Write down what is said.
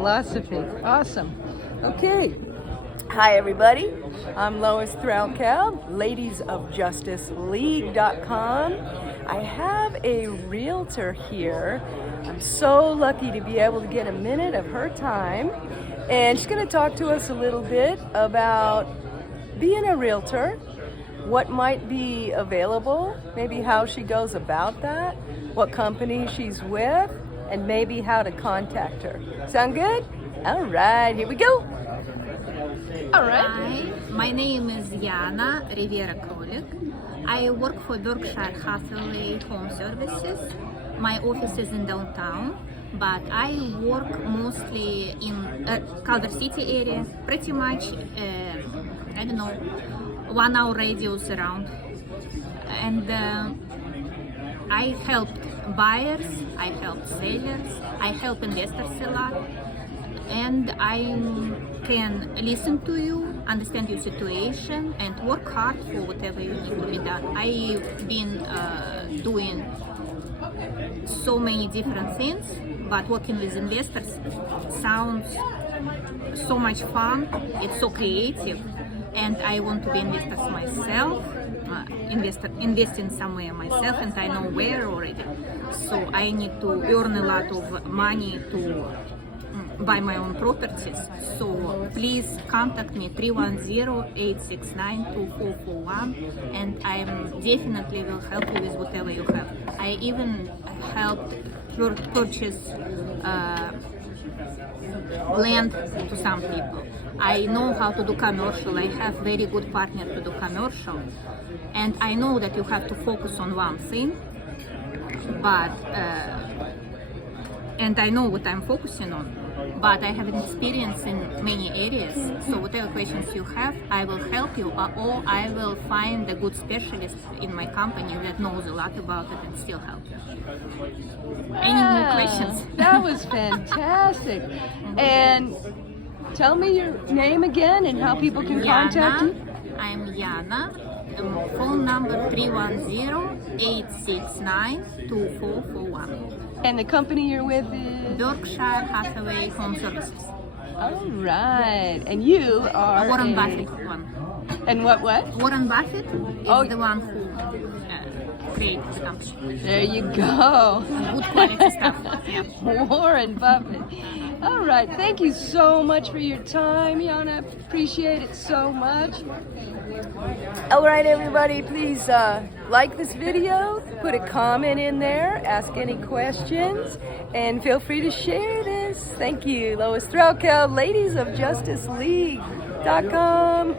Philosophy. Awesome. Okay. Hi, everybody. I'm Lois Threlkeld, ladiesofjusticeleague.com. I have a realtor here. I'm so lucky to be able to get a minute of her time. And she's going to talk to us a little bit about being a realtor, what might be available, maybe how she goes about that, what company she's with, and maybe how to contact her. Sound good? All right, here we go. All right. Hi, my name is Yana Rivera-Krolik. I work for Berkshire Hathaway Home Services. My office is in downtown, but I work mostly in Culver City area, pretty much, 1 hour radius around. And I helped buyers, I help sellers, I help investors a lot. And I can listen to you, understand your situation, and work hard for whatever you need to be done. I've been doing so many different things, but working with investors sounds so much fun. It's so creative, and I want to be investors myself, investing somewhere myself, and I know where already. So I need to earn a lot of money to buy my own properties. So please contact me 310-869-2441, and I definitely will help you with whatever you have. I even helped purchase land to some people. I know how to do commercial. I have very good partner to do commercial, and I know that you have to focus on one thing, but and I know what I'm focusing on, but I have an experience in many areas. So whatever questions you have, I will help you, or I will find a good specialist in my company that knows a lot about it and still help you. Any more questions? That was fantastic. And tell me your name again and how people can contact you. I'm Yana. The phone number 310-869-2441. And the company you're with is? Berkshire Hathaway Home Services. All right. And you are Warren Buffett one. And what? Warren Buffett is the one who created the company. There you go. Good quality stuff. Yeah. Warren Buffett. All right. Thank you so much for your time, Yana. Appreciate it so much. All right, everybody, please like this video, put a comment in there, ask any questions, and feel free to share this. Thank you. Lois Threlkeld, ladiesofjusticeleague.com.